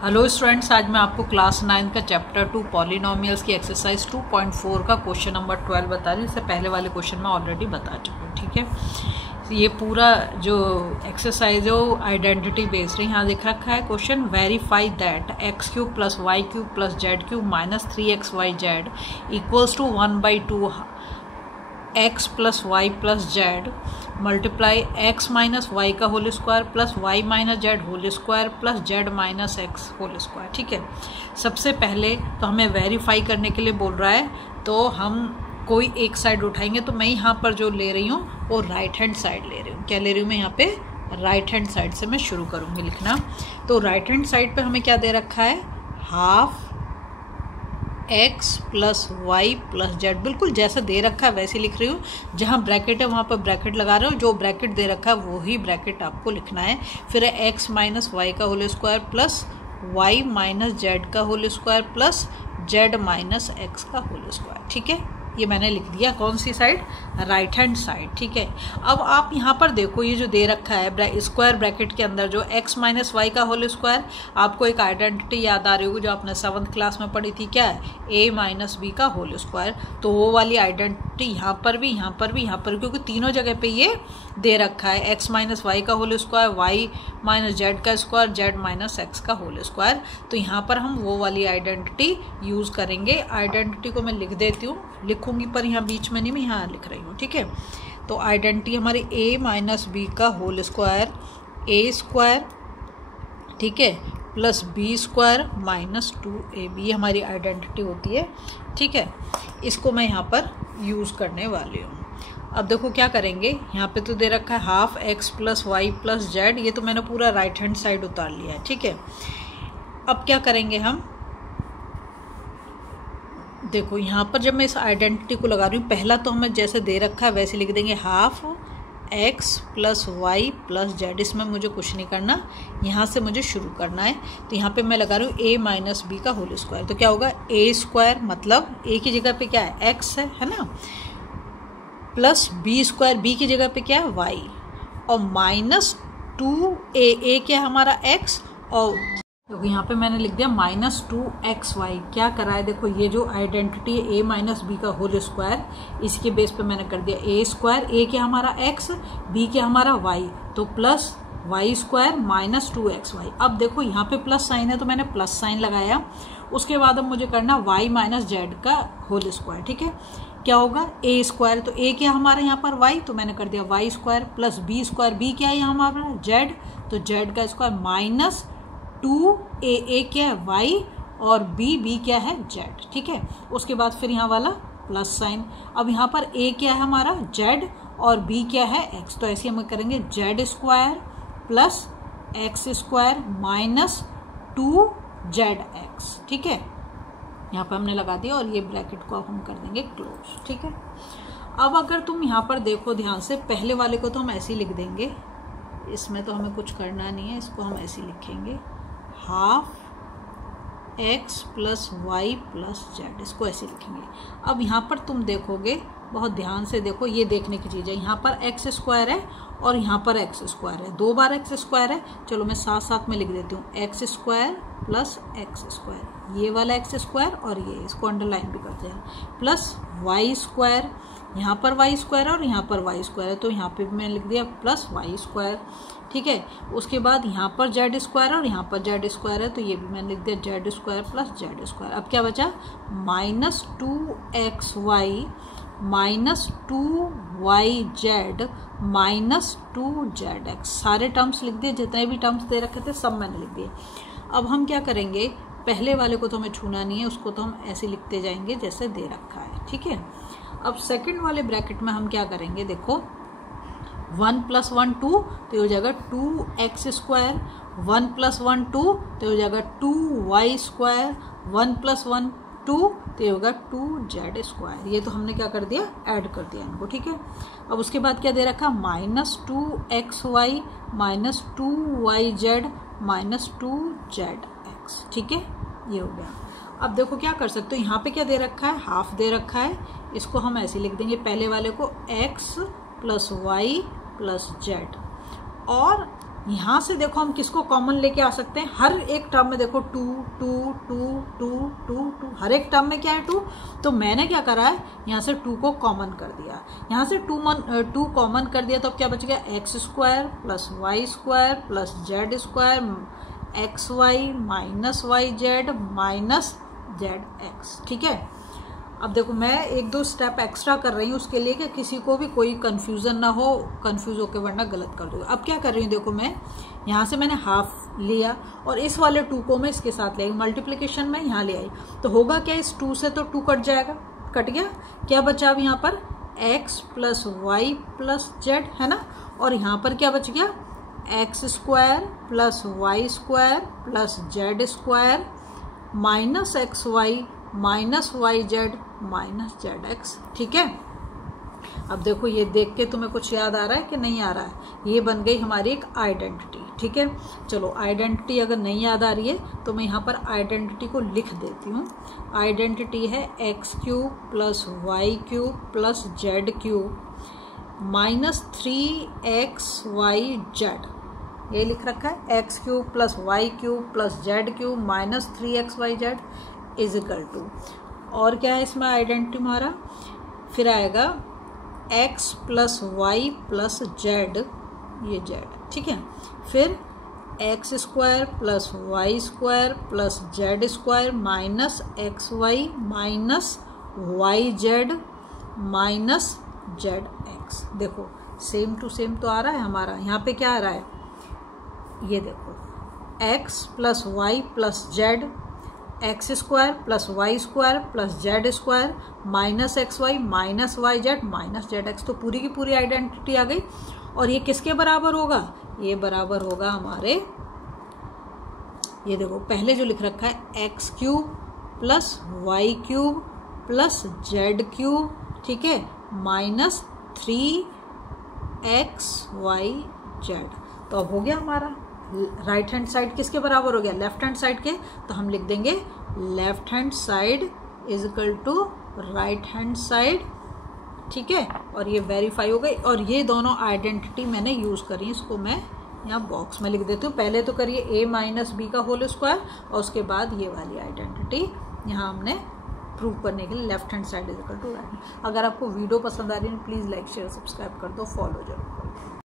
Hello students, आज मैं आपको क्लास 9 का चैप्टर 2 पॉलिनोमियल्स की एक्सरसाइज 2.4 का क्वेश्चन नंबर 12 बता रही हूँ। इससे पहले वाले क्वेश्चन में ऑलरेडी बता चुकी हूँ। ठीक है, ये पूरा जो एक्सरसाइज है वो आइडेंटिटी बेस्ड है। यहाँ लिख रखा है question, verify that x³ + y³ + z³ minus 3xyz equals to 1/2 x + y + z multiply x minus y का whole square plus y minus z whole square plus z minus x whole square. ठीक है, सबसे पहले तो हमें verify करने के लिए बोल रहा है, तो हम कोई एक साइड उठाएंगे। तो मैं यहाँ पर जो ले रही हूँ वो राइट हैंड साइड ले रही हूँ। क्या ले रही हूँ मैं यहाँ पे? राइट हैंड साइड से मैं शुरू करूँगी लिखना। तो राइट हैंड साइड पे हमें क्या दे रखा है? हाफ x + y + z, बिल्कुल जैसा दे रखा है वैसे लिख रही हूँ। जहाँ ब्रैकेट है वहाँ पर ब्रैकेट लगा रहे हो, जो ब्रैकेट दे रखा है वही ब्रैकेट आपको लिखना है। फिर x - y का whole square plus y - z का whole square plus z - x का होल स्क्वायर। ठीक है, ये मैंने लिख दिया। कौन सी साइड? Right hand side. ठीक है, अब आप यहाँ पर देखो, ये जो दे रखा है स्क्वायर ब्रैकेट के अंदर जो x - y का होल स्क्वायर, आपको एक आइडेंटिटी याद आ रही होगी जो आपने 7th क्लास में पढ़ी थी। क्या है? a - b का होल स्क्वायर। तो वो वाली आइडेंटिटी यहाँ पर भी, यहाँ पर भी, यहाँ पर, क्योंकि तीनों जगह पे ये दे रखा है। x - y का होल स्क्वायर, y - z का स्क्वायर, z - x का होल स्क्वायर। तो यहाँ पर हम वो वाली आइडेंटिटी यूज़ करेंगे। आइडेंटिटी को मैं लिख देती हूँ, लिखूंगी पर यहाँ बीच में नहीं, मैं यहाँ लिख रही हूँ। ठीक है, तो आइडेंटिटी हमारी a - b का होल स्क्वायर, a², ठीक है, प्लस b² माइनस 2ab, ये हमारी आइडेंटिटी होती है। ठीक है, इसको मैं यहाँ पर यूज़ करने वाली हूँ। अब देखो क्या करेंगे, यहाँ पे तो दे रखा है हाफ x + y + z, ये तो मैंने पूरा राइट हैंड साइड उतार लिया है। ठीक है, अब क्या करेंगे हम? देखो यहाँ पर जब मैं इस आइडेंटिटी को लगा रही हूँ, पहला तो हमें जैसे दे रखा है वैसे लिख देंगे, हाफ x + y + z। इसमें मुझे कुछ नहीं करना, यहाँ से मुझे शुरू करना है। तो यहाँ पे मैं लगा रही हूँ a - b का होल स्क्वायर। तो क्या होगा? a² मतलब a की जगह पे क्या है? x है ना, प्लस b², b की जगह पे क्या है? y, और माइनस 2a क्या है हमारा? x, और तो यहाँ पे मैंने लिख दिया -2xy। क्या करा है? देखो ये जो आइडेंटिटी है a - b का होल स्क्वायर, इसके बेस पे मैंने कर दिया a², a क्या हमारा? x, b क्या हमारा? y, तो प्लस y² माइनस 2xy। अब देखो यहाँ पे प्लस साइन है तो मैंने प्लस साइन लगाया। उसके बाद अब मुझे करना y - z का होल स्क्वायर। ठीक है, क्या होगा? a², तो a क्या हमारा यहाँ पर? y, तो मैंने कर दिया y² प्लस b², b क्या है यहाँ हमारा? z, तो z का स्क्वायर माइनस 2a क्या है? y, और b क्या है? z। ठीक है, उसके बाद फिर यहाँ वाला प्लस साइन। अब यहाँ पर a क्या है हमारा? z, और b क्या है? x। तो ऐसे हम करेंगे z² plus x² minus 2zx। ठीक है, यहाँ पर हमने लगा दिया, और ये ब्रैकेट को अब हम कर देंगे क्लोज। ठीक है, अब अगर तुम यहाँ पर देखो ध्यान से, पहले वाले को तो हम ऐसे ही लिख देंगे, इसमें तो हमें कुछ करना नहीं है, इसको हम ऐसे लिखेंगे, हाफ x + y + z, इसको ऐसे लिखेंगे। अब यहाँ पर तुम देखोगे, बहुत ध्यान से देखो, ये देखने की चीज़ है, यहाँ पर x² है और यहाँ पर x² है, 2 बार x² है। चलो मैं साथ साथ में लिख देती हूँ, x² प्लस x², ये वाला x² और ये, इसको अंडरलाइन भी करते हैं, प्लस y², यहाँ पर y² है और यहाँ पर y² है, तो यहाँ पे भी मैंने लिख दिया प्लस y²। ठीक है, उसके बाद यहाँ पर z² और यहाँ पर z² है, तो ये भी मैंने लिख दिया z² प्लस z²। अब क्या बचा? -2xy minus 2yz minus 2zx। सारे टर्म्स लिख दिए, जितने भी टर्म्स दे रखे थे सब मैंने लिख दिए। अब हम क्या करेंगे, पहले वाले को तो हमें छूना नहीं है, उसको तो हम ऐसे लिखते जाएंगे जैसे दे रखा है। ठीक है, अब सेकंड वाले ब्रैकेट में हम क्या करेंगे, देखो 1 + 1 2, तो हो जाएगा 2x², 1 + 1 2, तो हो जाएगा 2y², 1 + 1 2, तो होगा 2z²। ये तो हमने क्या कर दिया? ऐड कर दिया इनको। ठीक है, अब उसके बाद क्या दे रखा? -2xy minus 2yz minus 2zx। ठीक है, ये हो गया। अब देखो क्या कर सकते हो, यहाँ पे क्या दे रखा है? हाफ दे रखा है, इसको हम ऐसे लिख देंगे, पहले वाले को x + y + z, और यहाँ से देखो हम किसको कॉमन लेके आ सकते हैं, हर एक टर्म में देखो 2 2 2 2 2 2, हर एक टर्म में क्या है 2। तो मैंने क्या करा है, यहाँ से 2 को कॉमन कर दिया, यहाँ से 2 कॉमन कर दिया, तो अब क्या बच गया, x square plus y square plus z square x y minus y z minus z x. ठीक है, अब देखो मैं एक दो स्टेप एक्स्ट्रा कर रही हूँ उसके लिए कि किसी को भी कोई कन्फ्यूज़न ना हो, कन्फ्यूज़ होकर वरना गलत कर दो। अब क्या कर रही हूँ, देखो मैं यहाँ से मैंने हाफ लिया और इस वाले 2 को मैं इसके साथ ले आई, मल्टीप्लिकेशन में यहाँ ले आई, तो होगा क्या, इस 2 से तो 2 कट जाएगा, कट गया, क्या बचा अब यहाँ पर x plus y plus z है ना, और यहाँ पर क्या बच गया, x square plus y square plus z square minus x y minus y z minus z x. ठीक है, अब देखो ये देख के तुम्हें कुछ याद आ रहा है कि नहीं आ रहा है, ये बन गई हमारी एक आइडेंटिटी। ठीक है, चलो आइडेंटिटी अगर नहीं याद आ रही है तो मैं यहाँ पर आइडेंटिटी को लिख देती हूँ। आइडेंटिटी है x cube plus y cube plus z cube minus 3x y z, ये लिख रखा है, x cube plus y cube plus z cube minus 3x y z is equal to, और क्या है इसमें आइडेंटिटी हमारा, फिर आएगा x plus y plus z, ये जेड। ठीक है, फिर x square plus y square plus z square minus x y minus y z minus z x. देखो सेम टू सेम तो आ रहा है हमारा, यहाँ पे क्या आ रहा है, ये देखो x plus y plus z, x square plus y square plus z square minus x y minus y z minus z x, तो पूरी की पूरी आइडेंटिटी आ गई। और ये किसके बराबर होगा, ये बराबर होगा हमारे, ये देखो पहले जो लिख रखा है x cube plus y cube plus z cube, ठीक है, माइनस 3x y जेड। तो अब हो गया हमारा राइट हैंड साइड किसके बराबर हो गया, लेफ्ट हैंड साइड के, तो हम लिख देंगे left hand side is equal to right hand side. ठीक है, और ये वेरीफाई हो गई, और ये दोनों आइडेंटिटी मैंने यूज़ करी, इसको मैं यहाँ बॉक्स में लिख देती हूँ। पहले तो करिए a माइनस बी का होल स्क्वायर, और उसके बाद ये वाली आइडेंटिटी यहाँ हमने प्रूव करने के लिए left hand side is equal to right. अगर आपको वीडियो पसंद आ रही है प्लीज़ लाइक शेयर सब्सक्राइब कर दो, फॉलो जरूर।